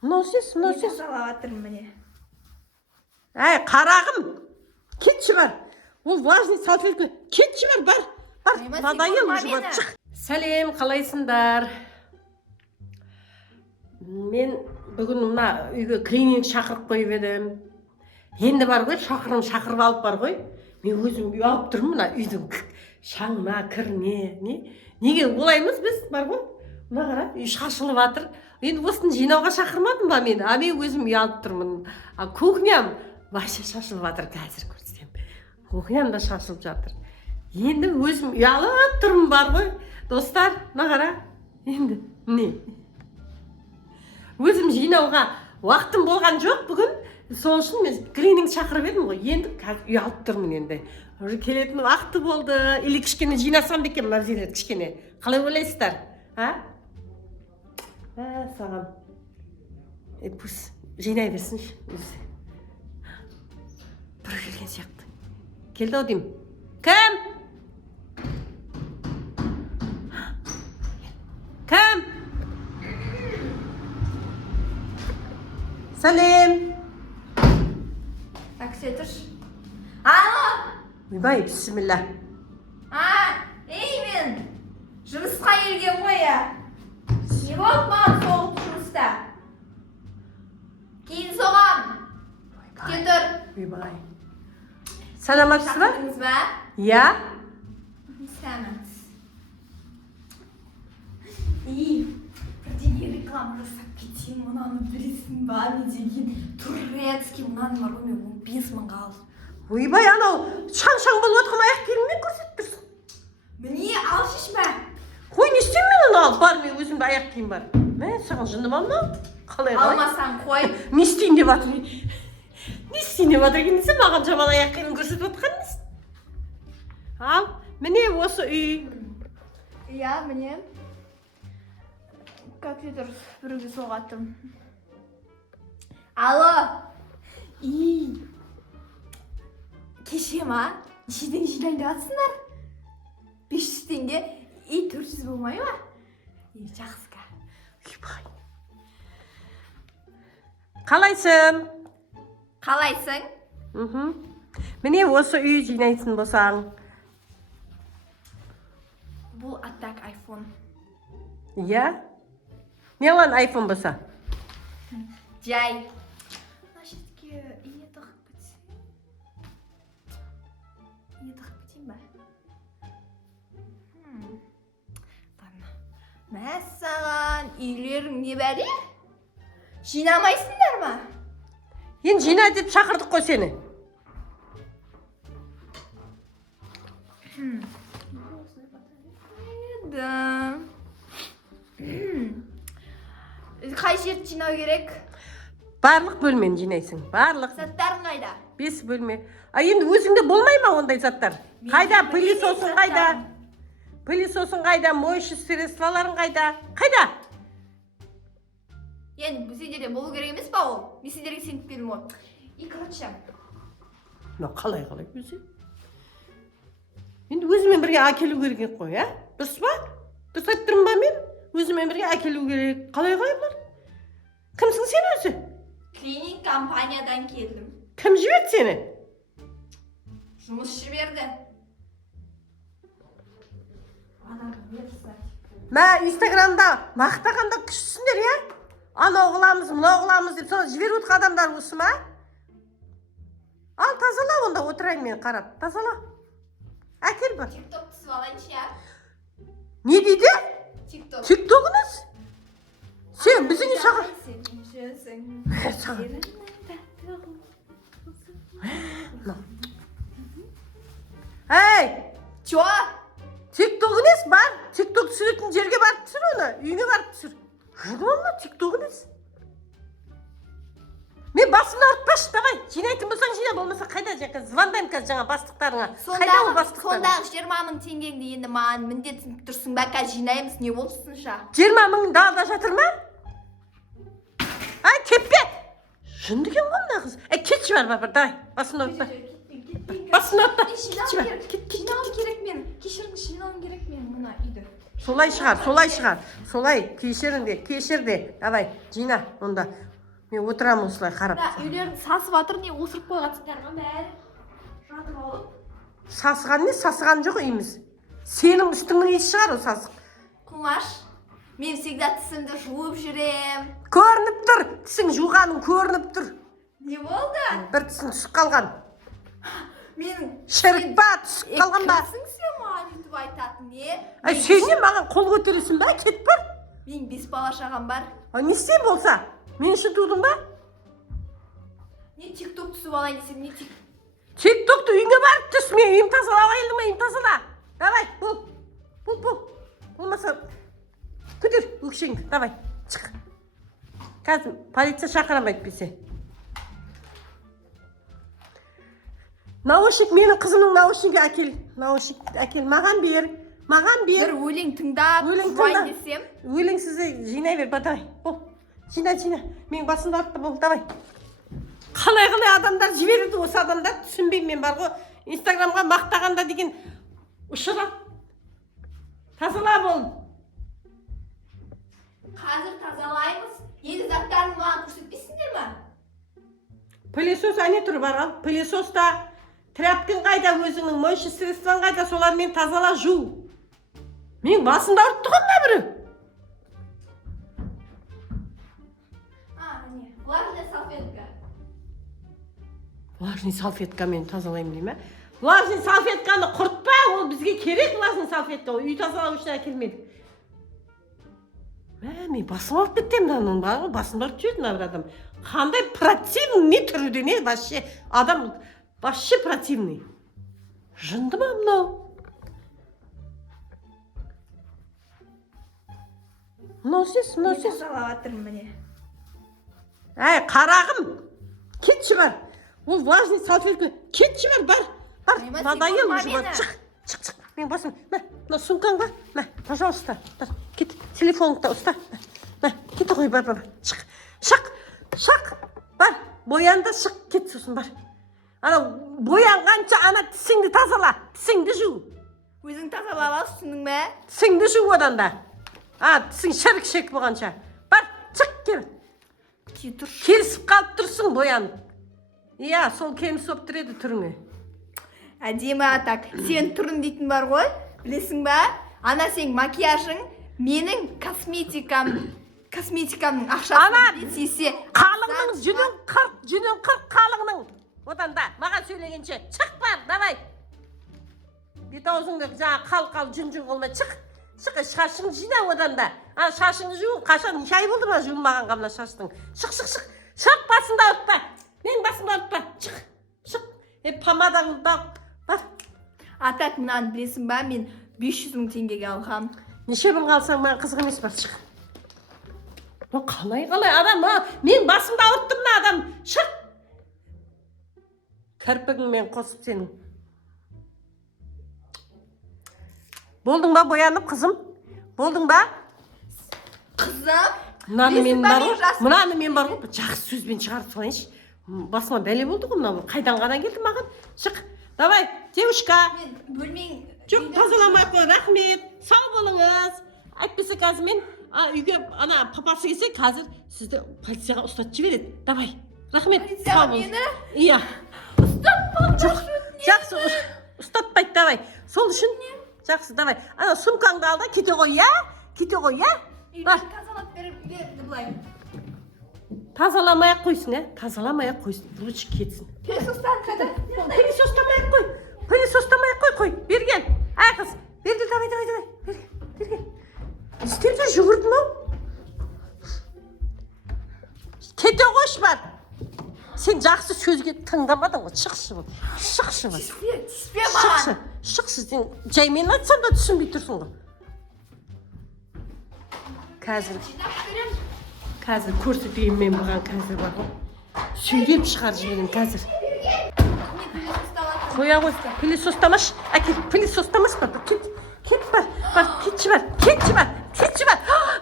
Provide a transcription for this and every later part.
Mынау сес. Тазалаватырмын міне. Әй, қарағым. Кетші бар. Ол влажный салфетка. Кетші бар. Надоел уже вот шық. Сәлем, қалайсыңдар? Мен бүгін мына үйге клининг шақырып қойып едім. Енді бар ғой, шақырып алып бар ғой. Мен өзім үй алып тұрмын мына үйдің шаңына, кіріне. Неге олаймыз біз бар ғой? Мына қара, үй шашылып жатыр. Енді осыны жинауға шақырмадым ба мен? Мен өзім үй алып тұрмын. Кухням вообще шашылып жатыр, қазір көрсем. Кухням да шашылып жатыр. Енді өзім үй алып тұрмын бар ғой. Достар, мына қара. Енді не? Өзім жинауға уақытым болған жоқ бүгін. Сол үшін мен клининг шақырып едім ғой. Енді қазір үй алып тұрмын енді. Уже келетін уақыты болды. Или кішкене жинасам бекен мына жерлерді кішкене. Қалай ойлайсыздар? Саған. Пусть жинай берсінші өзі. Бір келген сияқты. Келді-ау деймін. Кім? Кім? Сәлем. Такси тұрш. Алло! Ойбай, бісміллә. Мен жұмысқа келген ғой я. Не болды маған соғып жұмыста? Кейін соғам. Күте тұр. Ойбай. Саламатсыз ба? Шақырдыңыз ба? Я? Сәміз. Бірдеңе реклама жасап кетейін, мынаны білесің ба? Не деген турецкий мынаны бар ғой, мен 15 мыңға алып. Ойбай, анау шаң-шаң болып отқан аяқ киіммен көрсетіп тұрсың. Міне, ал шешпә. Қой, не істеймін мен оны алып? Бар, мен өзімде аяқ киім бар. Саған жынды ма мынау? Қалай? Алмасаң қой. Не істейін деп жатыр? Не істейін деп жатыр екен десе, маған жаман аяқ киімін көрсетіп отқаныңыз. Ал, міне осы үй. Иә, міне. Компьютер біреуге соғаттым. Алло. Кеше ма? Нешеден жинайды атсыңдар? 500 теңге, 400 болмай ма? Жақсы қа. Үйбай. Қалайсың? Қалайсың? Міне осы үй жинайтын болсаң. Бұл аттак айфон. Иә? Не алан айфон болса? Жай. Нашетке ине тақып бітсен. Ине тақып бітейін ба? Ладно. Мәссаған, үйлерің не бәле? Жинамайсыңдар ма? Енді жина деп шақырдық қой сені. Қай жерді жинау керек? Барлық бөлмені жинайсың. Барлық. Заттарың қайда? 5 бөлме. Енді өзіңде болмай ма ондай заттар? Қайда? Пылесосың қайда? Пылесосың қайда? Моющий средстволарың қайда? Қайда? Енді сендерде болу керек емес па ол? Мен сендерге сеніп бердім ғой. И короче. Қалай өзі? Енді өзімен бірге әкелу керек қой, а? Дұрыс па? Дұрыс айтып тұрмын ба мен? Өзімен бірге әкелу керек. Қалай бұлар? Кімсің сен өзі? Клининг компаниядан келдім. Кім жіберді сені? Жұмыс жіберді. Инстаграмда мақтағанда күшсіңдер, я? Анау қыламыз, мынау қыламыз деп соны жіберіп отқан адамдар осы ма? Ал, тазала онда, отырайын мен қарап. Тазала. Әкел бір. Тикток түсіп алайыншы, я? Не дейді? Тикток. Тиктогыңыз? Сен біздің саған. Әй! Чо? Тиктогыңыз бар. Тикток түсіретін жерге барып түсір оны. Үйіне барып түсір. Жүрді онда тиктогыңыз. Мен басымды ауыртпашы, давай. Жинайтын болсаң жина, болмаса қайда жаққа звондаймын қазір жаңа бастықтарыңа. Қайда ол бастықтарың? Сондағы 20 мың теңгеңді енді маған міндетін тұрсың ба, қазір жинаймыз, не болсынша? 20 мың далада жатыр ма? Ай, теппе! Жындыген ғой мына қыз. Кетші бар, давай. Басымды ауыртпа. Басымды ауыртпа. Жинауым керек мен. Кешіріңіз, жинауым керек мен мына үйді. Солай шығар. Солай кешір де. Давай, жина онда. Мен отырамын осылай қарап. Үйлерін сасып жатыр, не осырып қойғансыңдар ма бәрі? Жатып алып. Сасыған не? Сасыған жоқ үйіміз. Сенің үстіңнің иісі шығар о сасық. Құмаш, мен всегда тісімді жуып жүрем. Көрініп тұр. Тісің жуғаның көрініп тұр. Не болды? Бір тісің түсіп қалған. Менің Шірік ба, түсіп қалған ба? Кімсің сен маған өйтіп айтатын, не? Ай, сен не маған қол көтересің ба? Кет бар. Менің 5 бала шағам бар. Ай, не істейін болса? Мен үшін тудың ба? Не тикток түсіп алайын десем, не тик. Тиктокты үйіңе барып түс. Мен үйім тазалауға келдің ме? Үйім тазала. Давай, бұл. Болмаса, көтер өкшеңді. Давай, шық. Қазір полиция шақырамайды әйтпесе. Наушник, менің қызымның наушнигі әкел. Наушник әкел. Маған бер. Бір өлең тыңдап, жуайын десем. Өлеңсізді жинай бер, давай. Бол. Жина. Менің басымда артты бол, давай. Қалай адамдар жіберді осы адамдар, түсінбеймін мен бар ғой. Инстаграмға мақтағанда деген ұшыра. Тазала бол. Қазір тазалаймыз. Енді заттарын маған көрсетпейсіңдер ма? Пылесос әне тұр бар ал. Пылесоста тряпкін қайда өзіңнің, моющий средствоң қайда, солармен тазала жу. Мен басымда ұртты ғой мына бірі. Не, влажная салфетка. Влажный салфеткамен тазалаймын дейме? Влажный салфетканы құртпа, ол бізге керек влажный салфетка, үй тазалау үшін әкелмедік. Мен басым алып кеттем даның бар ғой, басым алып жүрді мына бір адам. Қандай противный түрде не, вообще адам вообще противный. Жынды ма мынау? Мынау сес. Тазалап жатырмын міне. Әй, қарағым, кетші бар. Ол влажный салфетка, кетші бар. Надоел уже, шық. Мен басым, мына сумкаң бар, пожалуйста, кет, телефоныңды ұста. Кет қой, бар, шық, бар, боянда шық, кет сосын бар. Ана боянғанша ана тісіңді тазала, тісіңді жу. Өзің тазалап ал, түсіндің бе? Тісіңді жу одан да. Тісің шірік болғанша. Бар, шық, кел. Келісіп қалып тұрсың боянып. Иә, сол кемісіп тұреді түріңе. Әдемі атак. Сен түрін дейтін бар ғой, білесің ба? Ана сен макияжың, менің косметикамның ақшасын десе. Қалыңның жүнін қырқ қалыңның. Одан да, маған сөйлегенше, шық бар, давай. Бет аузыңды жаңа қал жүн қолмай, шық, шашың жина одан да. Шашыңды жуын, қашан шай болды ма жуылмаған қамна шаштың. Шық басында ұтпа. Мен басымда ұтпа, шық. Помадаңды бар. Атак, мынаны білесің ба, мен 500 000 теңгеге алғам. Неше мың қалсаң, маған қызық емес бар, шық. Қалай адам, мен басымда ауырттым мына адам, шық. Кірпігіңмен қосып сенің. Болдың ба боянып, қызым? Болдың ба? Қызым? Мынаны мен бар ғой, жақсы сөзбен шығарып салайыншы. Басыма бәле болды ғой мына, қайдан ғана келді маған. Шық, давай, девушка. Мен бөлмең... Жоқ, тазаламай қой, рахмет. Сау болыңыз. Әйтпесе қазір мен үйге папасы келсе, қазір сізді полицияға ұстатып жібереді. Давай, рахмет. Полицияға мені? Иә. Ұстатпайды. Жақсы, ұстатпайды, давай. Сол үшін жақсы, давай. Сумкаңды ал да, кете ғой, иә? Үйді тазалап берді бұлай. Тазаламай-ақ қойсын, тазаламай-ақ қойсын, лучше кетсін. Пылесостамай-ақ қой, берген. Қыз, берген, давай, берген. Істемді жүгірдің ау? Кете қош бар. Сен жақсы сөзге тыңдамадың ғой, шықшы бұл. Тіспе маған. Шықшы, сен жаймен айтсам да түсінбей тұрсың ғой. Қазір көрсетейін мен бұған қазір бар ғой. Сөйлеп шығар жіберем қазір. Қоя ғой, пылесостамаш. Әкел, пылесостамаш бар. Кет бар. Кетші бар.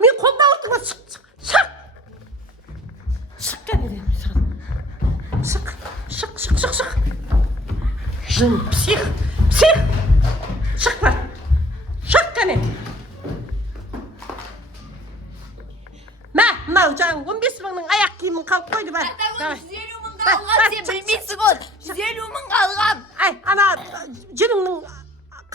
Мен қолда отырдым ба? Шық. Шық кәнеден саған. Шық. Жын, псих. Шық бар. Шық кәне. мынау жаңағы 15 мыңның аяқ киімін қалып қойды бар. Давай. 150 мың қалған, сен білмейсің ғой. 150 мың қалған. Ай, ана жүніңнің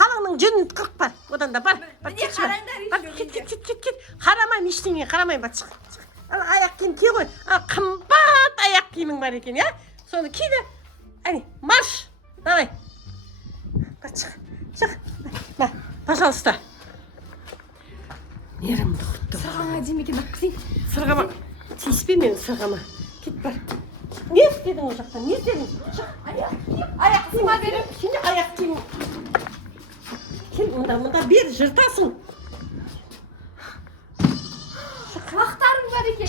қалыңның жүнін қырық бар. Одан да бар. Міне қараңдар, Кет. Қарамайм, ештеңеге қарамайм, бар, шық. Ана аяқ киім ки ғой. Қымбат аяқ киімің бар екен, иә? Соны ки де. Әне, марш. Давай. Бар, шық. На, пожалуйста. Нерімді құртты. Сырғаңа демекен аққызин. Сырғама. Тиіспе мен сырғама. Кет бар. Не істедің ол жақтан? Не істедің? Аяқ киім берем. Сен аяқ киім. Кел мұнда бер, жыртасың. Құлақтарың бар екен.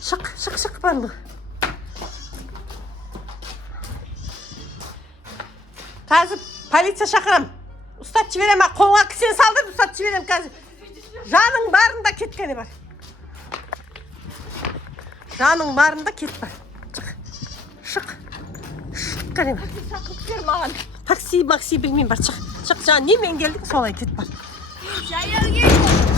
Шық банды. Қазір полиция шақырам. Ұстат жіберем, қолға кісен салдыр, ұстат жіберем қазір. Жаның барында кеткені бар. Жаның барында кет бар. Шық. Қане бар. Такси, макси білмеймін бар. Шық. Жаңа немен келдің, солай кет бар. Жаяу кел.